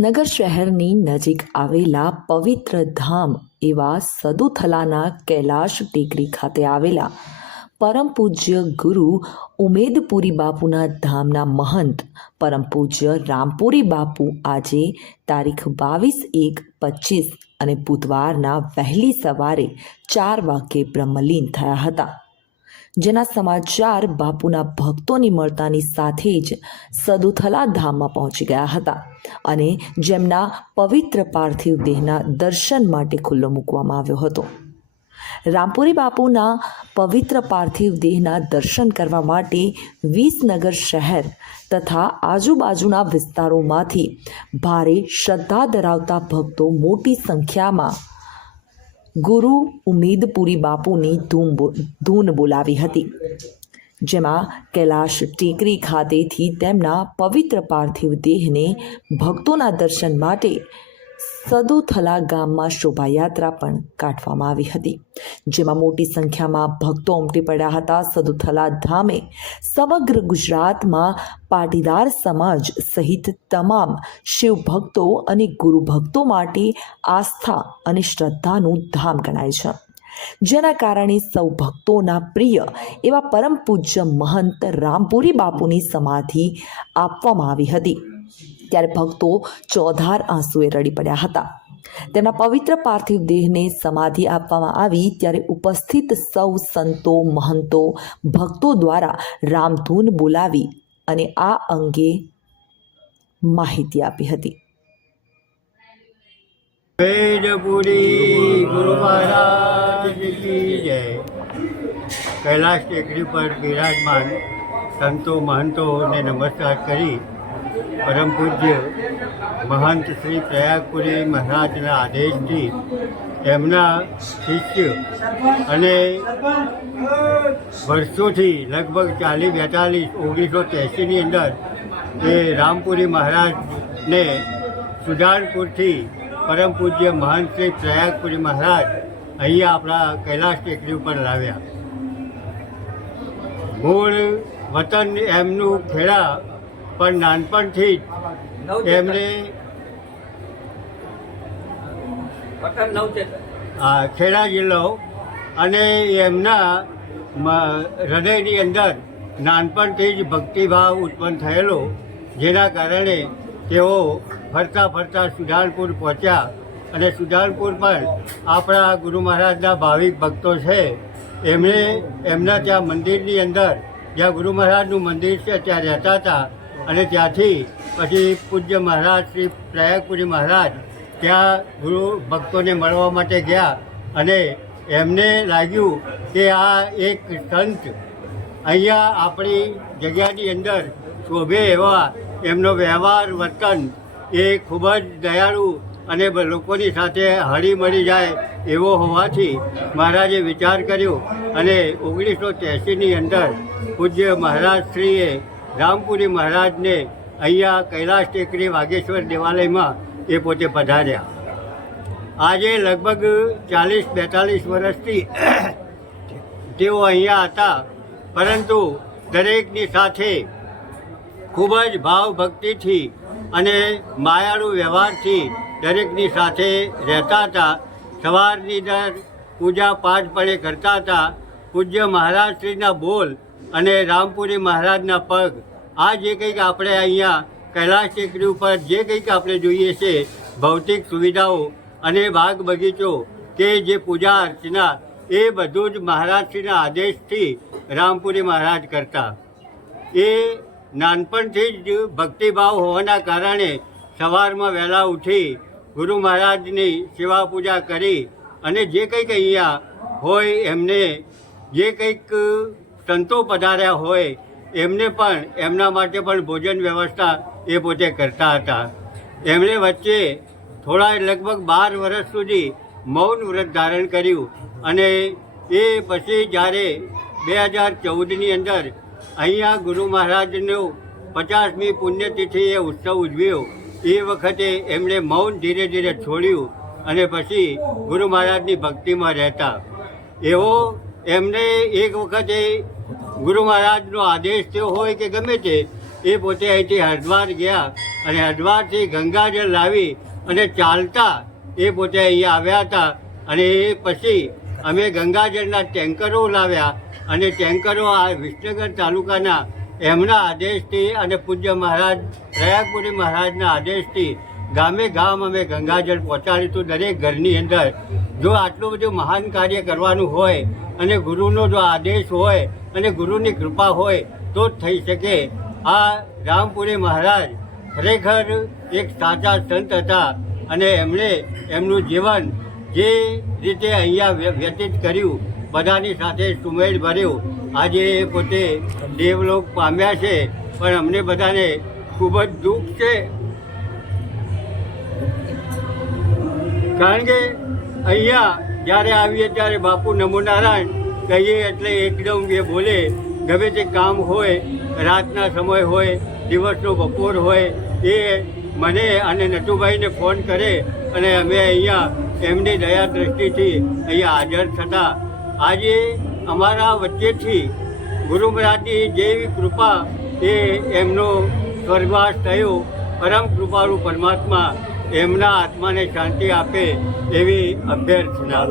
વિસનગર શહેરની નજીક આવેલા પવિત્ર ધામ એવા સદુથલાના કૈલાશ ટેકરી ખાતે આવેલા પરમ પૂજ્ય ગુરુ ઉમેદપુરી બાપુના ધામના મહંત પરમ પૂજ્ય રામપુરી બાપુ આજે તારીખ 22/1/25 અને બુધવારના વહેલી સવારે 4 વાગ્યે બ્રહ્મલીન થયા હતા, જેના સમાચાર બાપુના ભક્તોની મળતાની સાથે જ સદુથલા ધામમાં પહોંચી ગયા હતા અને જેમના પવિત્ર પાર્થિવ દેહના દર્શન માટે ખુલ્લો મૂકવામાં આવ્યો હતો. રામપુરી બાપુના પવિત્ર પાર્થિવ દેહના દર્શન કરવા માટે વિસનગર શહેર તથા આજુબાજુના વિસ્તારોમાંથી ભારે શ્રદ્ધા ધરાવતા ભક્તો મોટી સંખ્યામાં ગુરુ ઉમેદપુરી બાપુની ધૂન બોલાવી હતી, જેમાં કૈલાશ ટેકરી ખાતેથી તેમના પવિત્ર પાર્થિવ દેહને ભક્તોના દર્શન માટે સદુથલા ગામમાં શોભાયાત્રા પણ કાઢવામાં આવી હતી, જેમાં મોટી સંખ્યામાં ભક્તો ઉમટી પડ્યા હતા. સદુથલા ધામે સમગ્ર ગુજરાતમાં પાટીદાર સમાજ સહિત તમામ શિવ ભક્તો અને ગુરુ ભક્તો માટે આસ્થા અને શ્રદ્ધાનું ધામ ગણાય છે, જેના કારણે સૌ ભક્તોના પ્રિય એવા પરમ પૂજ્ય મહંત રામપુરી બાપુની સમાધિ આપવામાં આવી હતી. ત્યારે ભક્તો ચોધાર આંસુએ રડી પડ્યા હતા. તેમના પવિત્ર પાર્થિવ દેહને સમાધિ આપવામાં આવી ત્યારે ઉપસ્થિત સૌ સંતો, મહંતો, ભક્તો દ્વારા રામધૂન બોલાવી અને આ અંગે માહિતી આપી હતી. ઉમેદપુરી ગુરુ મહારાજ કી જય. કૈલાશ ટેકરી પર બિરાજમાન સંતો મહંતોને નમસ્કાર કરી પરમ પૂજ્ય મહંત શ્રી પ્રયાગપુરી મહારાજના આદેશથી એમના શિષ્ય અને વર્ષોથી લગભગ 40-42 1983ની અંદર એ રામપુરી મહારાજને સુજાનપુરથી પરમ પૂજ્ય મહંત શ્રી પ્રયાગપુરી મહારાજ અહીંયા આપણા કૈલાશ ટેકરી ઉપર લાવ્યા. મૂળ વતન એમનું ખેડા, પણ નાનપણથી જ એમને ખેડા જિલ્લો અને એમના હૃદયની અંદર નાનપણથી જ ભક્તિભાવ ઉત્પન્ન થયેલો, જેના કારણે તેઓ ફરતા ફરતા સુજાનપુર પહોંચ્યા અને સુજાનપુર પર આપણા ગુરુ મહારાજના ભાવિક ભક્તો છે, એમણે એમના ત્યાં મંદિરની અંદર જ્યાં ગુરુ મહારાજનું મંદિર છે ત્યાં રહેતા હતા અને ત્યાંથી પછી પૂજ્ય મહારાજ શ્રી પ્રયાગપુરી મહારાજ ત્યાં ગુરુ ભક્તોને મળવા માટે ગયા અને એમને લાગ્યું કે આ એક સંત અહીંયા આપણી જગ્યાની અંદર શોભે એવા એમનો વ્યવહાર વર્તન એ ખૂબ જ દયાળુ અને લોકોની સાથે હળી મળી જાય એવો હોવાથી મહારાજે વિચાર કર્યો અને 1983ની અંદર પૂજ્ય મહારાજશ્રીએ રામપુરી મહારાજને અહીંયા કૈલાશ ટેકરી વાઘેશ્વર દેવાલયમાં એ પોતે પધાર્યા. આજે લગભગ 40-42 વર્ષથી તેઓ અહીંયા હતા, પરંતુ દરેકની સાથે ખૂબ જ ભાવ ભક્તિથી અને માયાળુ વ્યવહારથી દરેકની સાથે રહેતા હતા. સવારની અંદર પૂજા પાઠ પડે કરતા હતા. પૂજ્ય મહારાજશ્રીના બોલ અને રામપુરી મહારાજના પગ, આ જે કંઈક આપણે અહીંયા કૈલાશ ટેકરી ઉપર જે કંઈક આપણે જોઈએ છે ભૌતિક સુવિધાઓ અને બાગ બગીચો કે જે પૂજા અર્ચના, એ બધું જ મહારાજશ્રીના આદેશથી રામપુરી મહારાજ કરતા. એ નાનપણથી જ ભક્તિભાવ હોવાના કારણે સવારમાં વહેલા ઉઠી ગુરુ મહારાજની સેવા પૂજા કરી અને જે કંઈક અહીંયા હોય એમને જે કંઈક સંતો પધાર્યા હોય એમને પણ એમના માટે પણ ભોજન વ્યવસ્થા એ પોતે કરતા હતા. એમણે વચ્ચે થોડા લગભગ 12 વર્ષ સુધી મૌન વ્રત ધારણ કર્યું અને એ પછી જ્યારે 2014ની અંદર અહીંયા ગુરુ મહારાજનો 50મી પુણ્યતિથિએ ઉત્સવ ઉજવ્યો, એ વખતે એમણે મૌન ધીરે ધીરે છોડ્યું અને પછી ગુરુ મહારાજની ભક્તિમાં રહેતા. એવો એમને એક વખતે ગુરુ મહારાજનો આદેશ થયો હોય કે ગમે તે, એ પોતે અહીંથી હરિદ્વાર ગયા અને હરિદ્વારથી ગંગાજળ લાવી અને ચાલતા એ પોતે અહીંયા આવ્યા હતા. અને એ પછી અમે ગંગાજળના ટેન્કરો લાવ્યા અને ટેન્કરો આ વિસનગર તાલુકાના એમના આદેશથી અને પૂજ્ય મહારાજ પ્રયાગપુરી મહારાજના આદેશથી ગામે ગામ અમે ગંગાજળ પહોંચાડ્યું હતું દરેક ઘરની અંદર. જો આટલું બધું મહાન કાર્ય કરવાનું હોય અને ગુરુનો જો આદેશ હોય અને ગુરુની કૃપા હોય તો જ થઈ શકે. આ રામપુરી મહારાજ ખરેખર એક સાચા સંત હતા અને એમણે એમનું જીવન જે રીતે અહીંયા વ્યતીત કર્યું, બધાની સાથે સુમેળ ભર્યું. આજે એ પોતે દેવલોક પામ્યા છે, પણ અમને બધાને ખૂબ જ દુઃખ છે. કારણ કે અહીંયા જ્યારે આવીએ ત્યારે બાપુ નમો નારાયણ કહીએ એટલે એકદમ એ બોલે. ગમે તે કામ હોય, રાતના સમય હોય, દિવસનો બપોર હોય, એ મને અને નટુભાઈને ફોન કરે અને અમે અહીંયા એમની દયા દ્રષ્ટિથી અહીંયા હાજર થતા. આજે અમારા વચ્ચેથી ગુરુ મહારાજની જેવી કૃપા એ એમનો સ્વર્ગવાસ થયો. પરમ કૃપાળુ પરમાત્મા એમના આત્માને શાંતિ આપે એવી અભ્યર્થના.